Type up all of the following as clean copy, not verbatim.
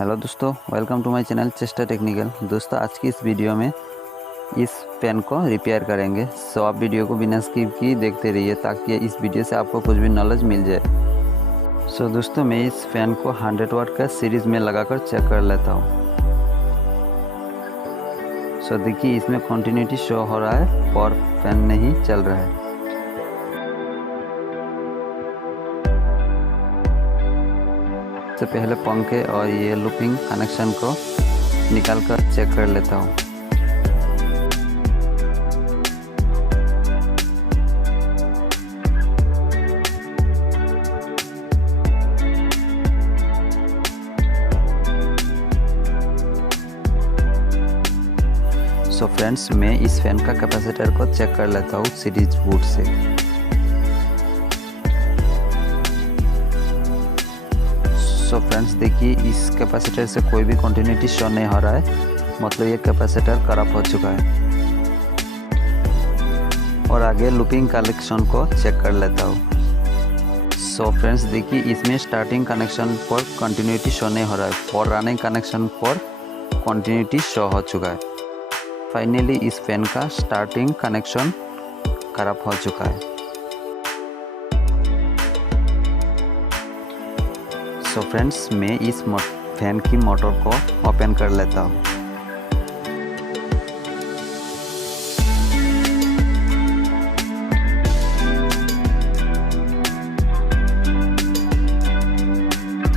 Hello दोस्तों, welcome to my channel Cheshta technical. दोस्तों आज की इस वीडियो में इस फ़ैन को रिपेयर करेंगे। सो आप वीडियो को बिना स्किप किए देखते रहिए ताकि इस वीडियो से आपको कुछ भी नॉलेज मिल जाए। सो दोस्तों मैं इस फ़ैन को 100 वाट का सीरीज़ में लगाकर चेक कर लेता हूँ। सो देखिए इसमें कंटिन्यूटी शो हो रहा है और फैन नहीं चल रहा है। सबसे पहले पंखे और ये लूपिंग कनेक्शन को निकाल कर चेक कर लेता हूँ। सो फ्रेंड्स मैं इस फैन का कैपेसिटर को चेक कर लेता हूँ सीरीज बोर्ड से। सो फ्रेंड्स देखिए इस कैपेसिटर से कोई भी कंटिन्यूटी शो नहीं हो रहा है, मतलब ये कैपेसिटर खराब हो चुका है। और आगे लूपिंग कनेक्शन को चेक कर लेता हूँ। सो फ्रेंड्स देखिए इसमें स्टार्टिंग कनेक्शन पर कंटिन्यूटी शो नहीं हो रहा है और रनिंग कनेक्शन पर कंटिन्यूटी शो हो चुका है। फाइनली इस फैन का स्टार्टिंग कनेक्शन खराब हो चुका है। सो फ्रेंड्स मैं इस फैन की मोटर को ओपन कर लेता हूँ।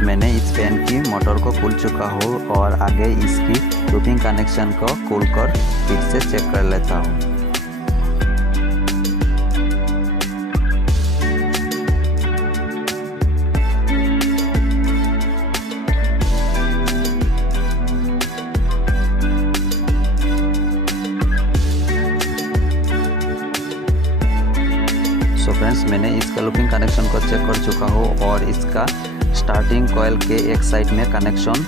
मैंने इस फैन की मोटर को खोल चुका हूँ और आगे इसकी लूपिंग कनेक्शन को खोलकर फिर से चेक कर लेता हूँ। सो फ्रेंड्स मैंने इसका लूपिंग कनेक्शन को चेक कर चुका हूँ और इसका स्टार्टिंग कॉइल के एक साइड में कनेक्शन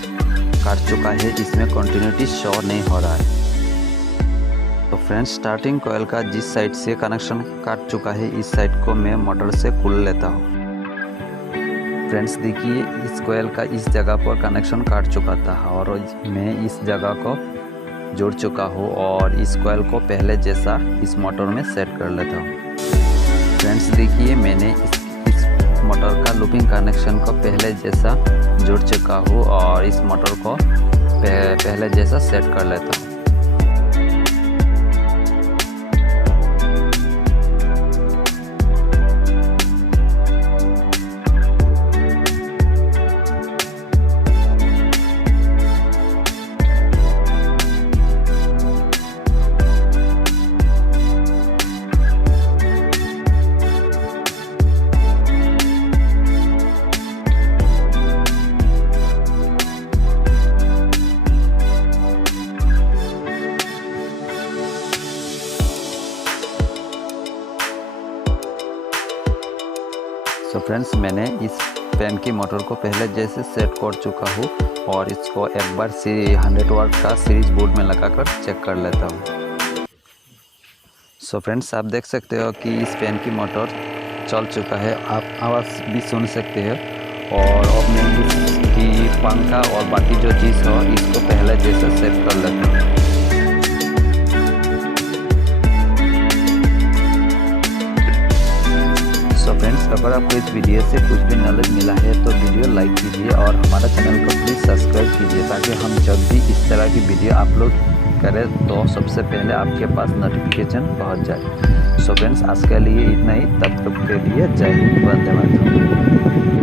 काट चुका है, इसमें कंटिन्यूटी शो नहीं हो रहा है। तो फ्रेंड्स स्टार्टिंग कॉइल का जिस साइड से कनेक्शन काट चुका है इस साइड को मैं मोटर से खोल लेता हूँ। फ्रेंड्स देखिए इस कॉइल का इस जगह पर कनेक्शन काट चुका था और मैं इस जगह को जोड़ चुका हूँ और इस कॉइल को पहले जैसा इस मोटर में सेट कर लेता हूँ। फ्रेंड्स देखिए मैंने इस मोटर का लूपिंग कनेक्शन को पहले जैसा जोड़ चुका हूँ और इस मोटर को पहले जैसा सेट कर लेता हूँ। तो फ्रेंड्स मैंने इस फैन की मोटर को पहले जैसे सेट कर चुका हूँ और इसको एक बार 100 वाट का सीरीज बोर्ड में लगाकर चेक कर लेता हूँ। सो फ्रेंड्स आप देख सकते हो कि इस फैन की मोटर चल चुका है, आप आवाज़ भी सुन सकते हो। और अब मैं इसकी पंखा और बाकी जो चीज़ हो इसको पहले जैसे सेट कर लेता हूँ। फ्रेंड्स अगर आपको इस वीडियो से कुछ भी नॉलेज मिला है तो वीडियो लाइक कीजिए और हमारा चैनल को प्लीज़ सब्सक्राइब कीजिए ताकि हम जब भी इस तरह की वीडियो अपलोड करें तो सबसे पहले आपके पास नोटिफिकेशन पहुंच जाए। सो फ्रेंड्स आज के लिए इतना ही, तब तक के लिए जय हिंद, वंदे मातरम।